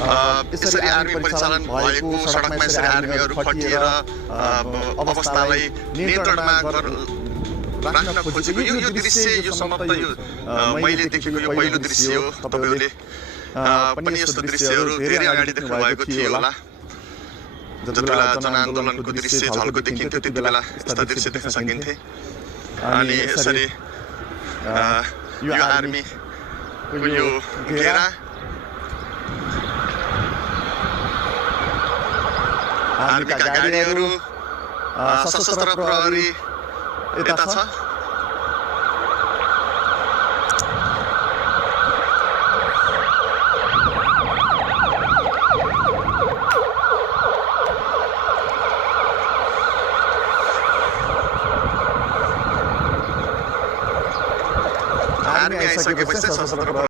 यसरी आर्मी परिचालन भएको सडकमा यसरी आर्मीहरू खटिएर अवस्थालाई नियन्त्रणमा राख्न खोजेको यो दृश्य यो सम्भवतः यो मैले देखेको यो पहिलो दृश्य हो। तपाईहरूले पनि यस्तो दृश्यहरू धेरै अगाडि देख्नु भएको थियो होला। जति बेला जनआन्दोलनको दृश्य झल्को देखिन्थ्यो त्यति बेला यस्ता दृश्य देख्न सकिन्थे। अनि यसरी यो आर्मीको यो घेरा आर्मीका गाडीहरू सशस्त्र प्रहरी यता छ। आर्मी आइसकेपछि सशस्त्र